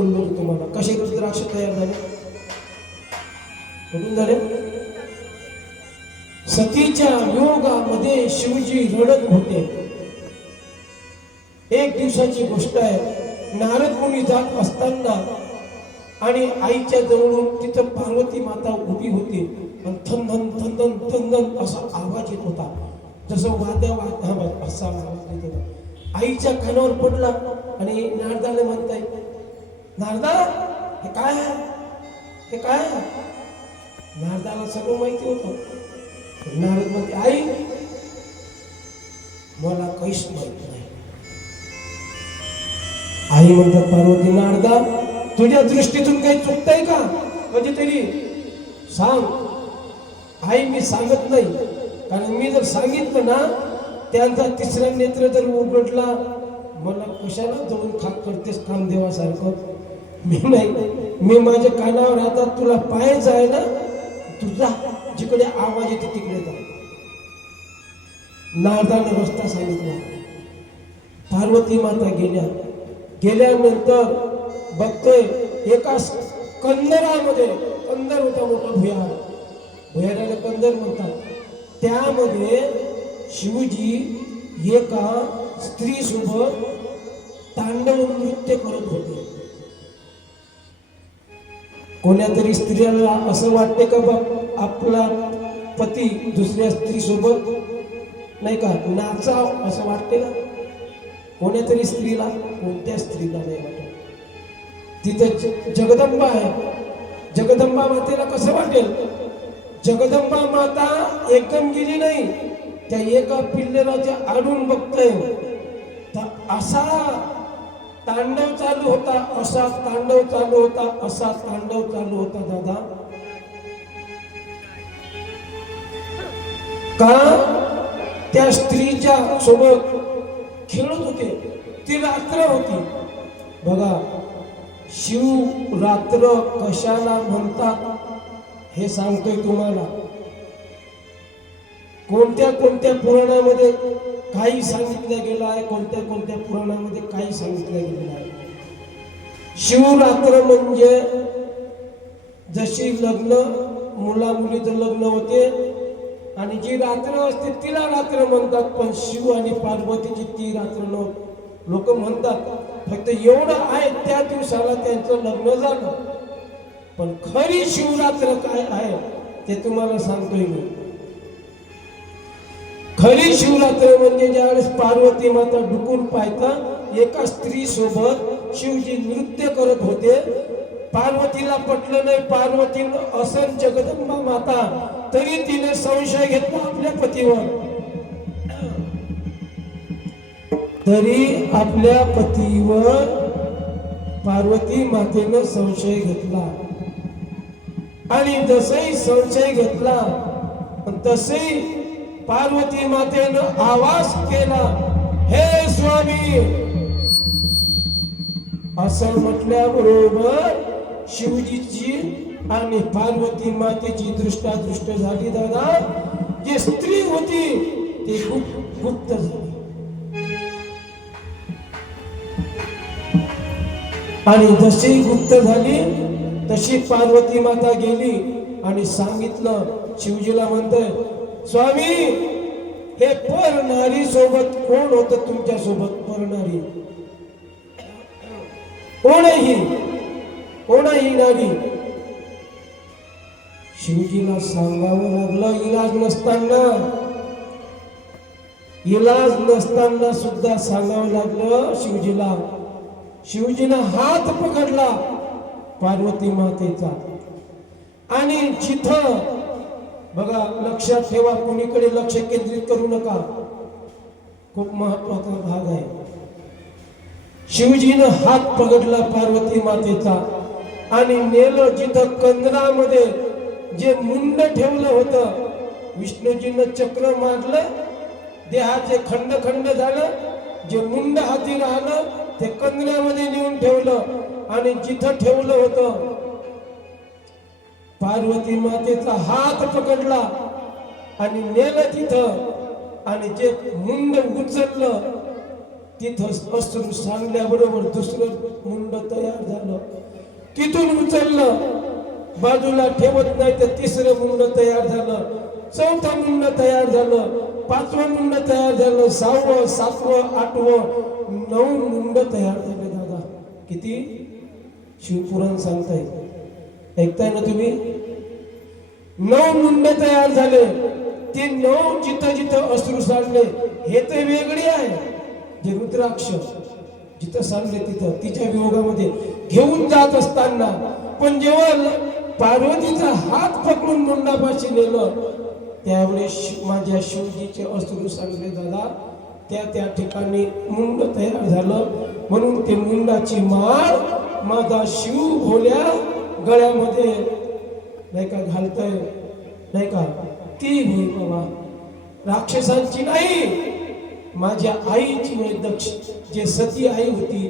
बोललो तुम्हाला? कसे रुद्राक्ष तयार झाले? कुठून झाले? सतीच्या योगामध्ये शिवजी रडत होते. एक दिवसाची गोष्ट आहे नारद मुनी जात असताना आणि आईच्या जवळून तिथं पार्वती माता उभी होती. आणि थंदन थंदन थंदन असा आवाज येत होता. जसं वाद्या वाद्या असा आवाज येत होता. आईच्या कानावर पडला आणि नारदाला म्हणताय नारदा हे काय आहे? हे काय आहे? नारदाला सगळं माहिती होतं. नारद म्हणते आई मला काहीच माहीत नाही. आई म्हणतात पार्वती नारदा तुझ्या दृष्टीतून काही चुकतंय का? म्हणजे तरी सांग. आई मी सांगत नाही. कारण मी जर सांगितलं ना त्यांचा तिसरा नेत्र जर उघडला मला कशाला जाऊन खाक करतेस कामदेवासारखं? मी नाही. मी माझ्या कानावर आता तुला पाय आहे ना तुझा जिकडे आवाज येते तिकडे जा. नारदाने रस्ता सांगितला. पार्वती माता गेल्या. गेल्यानंतर बघतोय एका कंदरामध्ये कंदर होता मोठा भुयार भुयाराला कंदर म्हणतात. त्यामध्ये शिवजी एका स्त्री सोबत तांडव नृत्य करत होते. कोण्या तरी स्त्रियाला असं वाटते का बा आपला पती दुसऱ्या स्त्री सोबत नाही का? नाचाव असं वाटते ना? कोण्या तरी स्त्रीला कोणत्या स्त्रीला नाही वाटत? तिथं जगदंबा आहे. जगदंबा मातेला कसं वाटेल? जगदंबा माता एकदम गेली नाही त्या एका पिल्लेला जे आडून बघतय. तर असा तांडव चालू होता असा तांडव चालू होता असा तांडव चालू होता दादा. का? त्या स्त्रीच्या सोबत खेळत होते. ती रात्र होती. बघा शिव रात्र कशाला म्हणतात हे सांगतोय तुम्हाला. कोणत्या कोणत्या पुराणामध्ये काही सांगितलं गेलं आहे कोणत्या कोणत्या पुराणामध्ये काही सांगितलं गेलेलं आहे शिवरात्र म्हणजे जशी लग्न मुला मुलीचं लग्न होते आणि जी रात्र असते तिला रात्र म्हणतात पण शिव आणि पार्वतीची ती रात्र लोक म्हणतात फक्त एवढं आहे त्या दिवसाला त्यांचं लग्न झालं. पण खरी शिवरात्र काय आहे ते तुम्हाला सांगतोय मी. खरी शिवरात्र म्हणजे ज्यावेळेस पार्वती माता डुकून पाहता एका स्त्री सोबत शिवजी नृत्य करत होते. पार्वतीला पटलं नाही पार्वतीनं असं जगदंबा माता तरी तिने संशय घेतला आपल्या पतीवर. तरी आपल्या पतीवर पार्वती मातेनं संशय घेतला. आणि जसही संशय घेतला तसही पार्वती मातेनं आवाज केला हे स्वामी! असं म्हटल्याबरोबर शिवजीची आणि पार्वती मातेची दृष्टादृष्ट झाली दादा. जी स्त्री होती ती गुप- गुप्त झाली. आणि जशी गुप्त झाली तशी पार्वती माता गेली आणि सांगितलं शिवजीला म्हणतोय स्वामी हे परनारी सोबत कोण होत तुमच्यासोबत? परनारी कोणही कोणही नारी. शिवजीला सांगावं लागलं इलाज नसताना. इलाज नसताना सुद्धा सांगावं लागलं शिवजीला. शिवजीनं हात पकडला पार्वती मातेचा. आणि जिथं बघा लक्षात ठेवा कोणीकडे लक्ष केंद्रित करू नका. खूप महत्त्वाचा भाग आहे. शिवजीनं हात पकडला पार्वती मातेचा आणि नेलं जिथं कंदरामध्ये जे मुंड ठेवलं होतं. विष्णूजीनं चक्र मारलं देहाचे खंड खंड झालं जे मुंड हाती राहिलं ते कंदऱ्यामध्ये नेऊन ठेवलं आणि जिथं ठेवलं होतं पार्वती मातेचा हात पकडला आणि नेलं तिथं आणि जे मुंड उचललं तिथं अस्त्र सांगल्याबरोबर दुसरं मुंड तयार झालं. तिथून उचललं बाजूला ठेवत नाही तर तिसरं मुंड तयार झालं चौथं मुंड तयार झालं पाचवं मुंड तयार झालं सहावं सातवं आठवं नऊ मुंड तयार झाले दादा. किती? शिवपुराण येईल ऐकताय ना तुम्ही? नऊ मुंड तयार झाले. ते नऊ जिथं जिथं अश्रू सांडले हे तर वेगळे आहे. जे रुद्राक्ष जिथं सांडले तिथं तिच्या वियोगामध्ये घेऊन जात असताना पण जेव्हा पार्वतीचा हात पकडून मुंडापाशी नेलं त्यावेळेस माझ्या शिवजीचे अश्रू सांगले दादा त्या त्या ठिकाणी मुंड तयार झालं. म्हणून ते मुंडाची माळ माझा शिव भोल्या गळ्यामध्ये नाही का घालतय नाही का? ती होई बाबा. राक्षसांची नाही माझ्या आईची होय दक्ष जे सती आई होती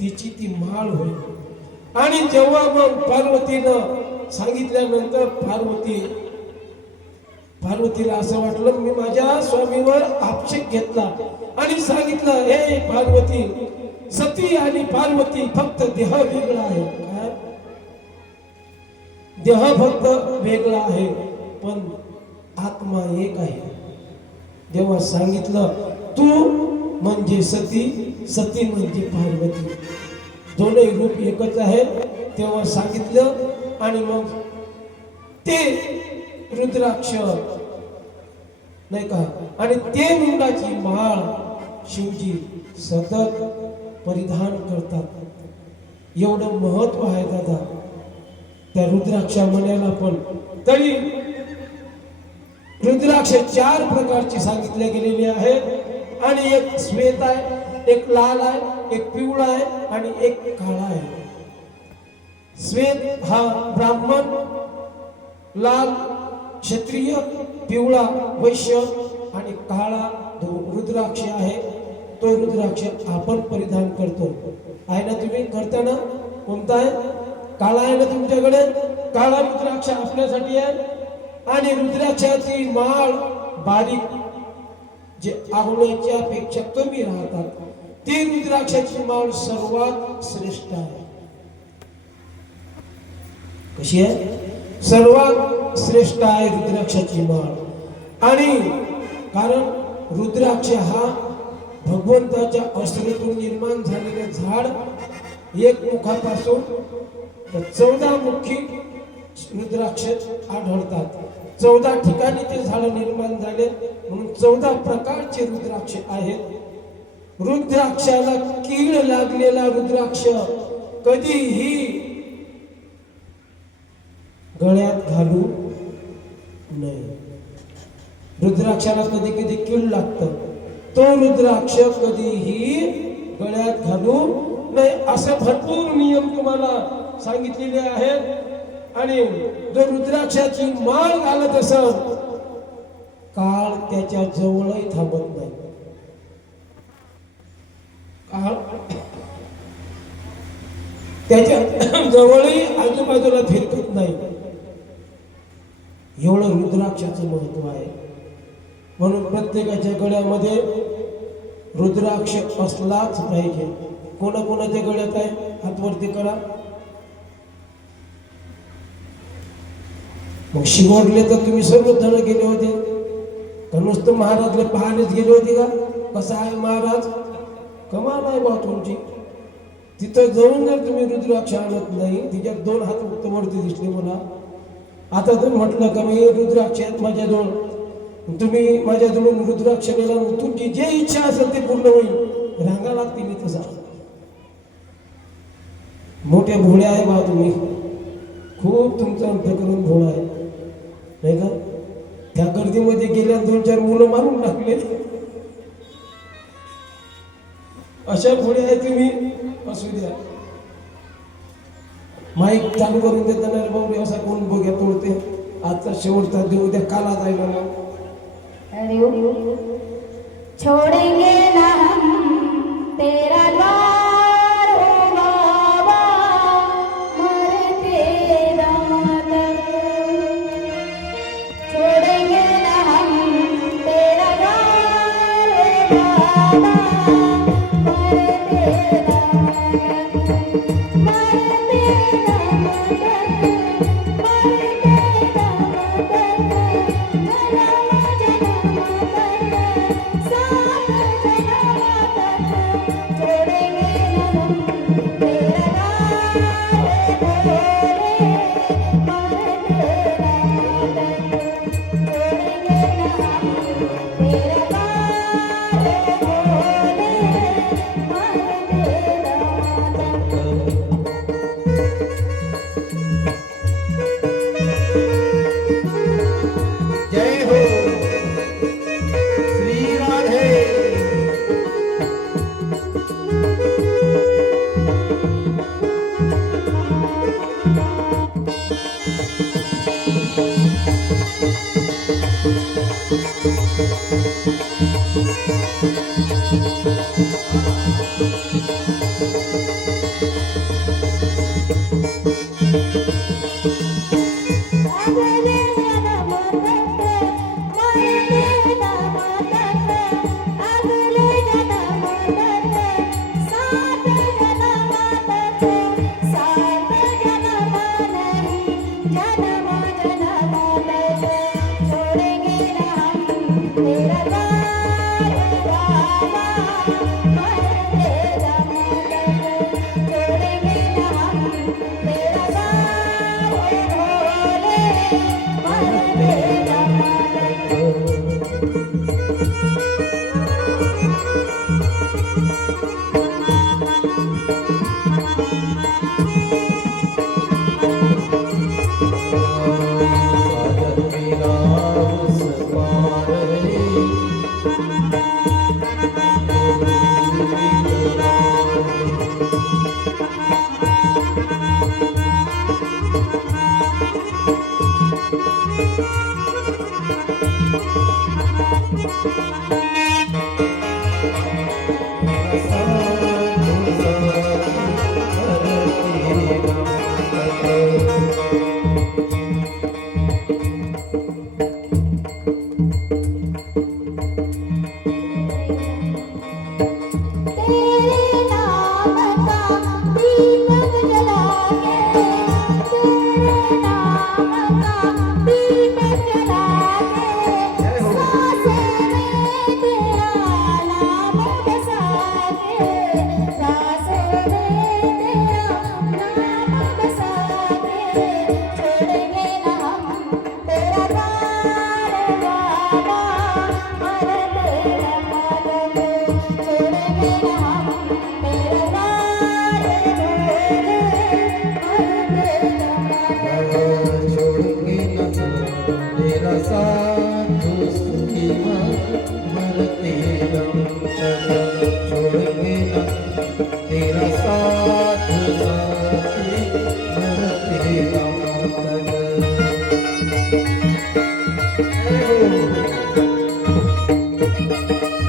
तिची ती माळ होय. आणि जेव्हा मग पार्वतीनं सांगितल्यानंतर पार्वती पार्वतीला असं वाटलं मी माझ्या स्वामीवर आक्षेप घेतला आणि सांगितलं हे पार्वती सती आणि पार्वती फक्त देह वेगळा आहे. देह फक्त वेगळा आहे पण आत्मा एक आहे. जेव्हा सांगितलं तू म्हणजे सती सती म्हणजे पार्वती. दोनही रूप एकच आहे तेव्हा सांगितलं आणि मग ते रुद्राक्ष नाही का? आणि ते मुंडाची माळ शिवजी सतत परिधान करतात. एवढं महत्त्व आहे दादा. त्या रुद्राक्षा मण्याला पण तरी रुद्राक्ष चार प्रकारची सांगितल्या गेलेली आहे आणि एक श्वेत आहे एक लाल आहे एक पिवळा आहे आणि एक काळा आहे. श्वेत हा ब्राह्मण लाल क्षत्रिय पिवळा वैश्य आणि काळा जो रुद्राक्ष आहे. तो रुद्राक्ष आपण परिधान करतो. आहे ना तुम्ही? करताना कोणता आहे? काळा आहे ना तुमच्याकडे? काळा रुद्राक्ष आपल्यासाठी आहे. आणि रुद्राक्षाची माळ बारीक जे आवळ्याच्या पेक्षा कमी राहतात ती रुद्राक्षाची माळ सर्वात श्रेष्ठ आहे. कशी आहे? सर्वात श्रेष्ठ आहे रुद्राक्षाची माळ. आणि कारण रुद्राक्ष हा भगवंताच्या अस्त्रेतून निर्माण झालेलं झाड एक मुखापासून तर चौदा मुखी रुद्राक्ष आढळतात. चौदा ठिकाणी ते झाड निर्माण झाले. म्हणून चौदा प्रकारचे रुद्राक्ष आहेत. रुद्राक्षाला कीड लागलेला रुद्राक्ष कधीही गळ्यात घालू नये. रुद्राक्षाला कधी कधी कीड लागतं. तो रुद्राक्ष कधीही गळ्यात घालू नाही असे भरपूर नियम तुम्हाला सांगितलेले आहेत. आणि जर रुद्राक्षाची माळ घालत असं काळ त्याच्या जवळही थांबत नाही. काळ त्याच्या जवळही आजूबाजूला फिरकत नाही. एवढं रुद्राक्षाचं महत्त्व आहे. म्हणून प्रत्येकाच्या गळ्यामध्ये रुद्राक्ष असलाच पाहिजे. कोणा कोणाच्या गळ्यात आहे? हातवरती करा. मग शिवडले तर तुम्ही सर्व जण गेले होते. का नुसतं महाराजला पाहायलाच गेले होते का? कसा आहे महाराज? कमाल आहे बा तुमची. तिथं जाऊन जर तुम्ही रुद्राक्ष आणत नाही तिच्यात दोन हात फक्त वरती दिसले मला. आता तर म्हटलं का मी रुद्राक्ष आहेत माझ्याजवळ? तुम्ही माझ्याजवळ रुद्राक्ष नेला तुमची जे इच्छा असेल ते पूर्ण होईल. रांगा लागते मी तसा मोठे भोळे आहे बा तुम्ही. खूप तुमचं अंतकरण भोळ आहे. नाही का? त्या गर्दीमध्ये गेल्या दोन चार मुलं मारून टाकले. अशा भोळे आहे तुम्ही. असू द्या. माईक चालू करून देताना बाबू असा कोण बघ्या तोडते. आजचा शेवटचा देऊ द्या काला जायला. ना छोड़ेंगे ना हम तेरा द्वार. Música Thank you.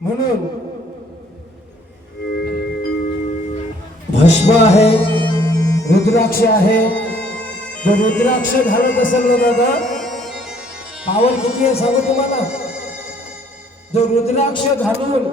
म्हणून भस्म आहे रुद्राक्ष आहे. जर रुद्राक्ष घालत असेल ना दादा पावर किती आहे सांगू तुम्हाला? जो रुद्राक्ष घालून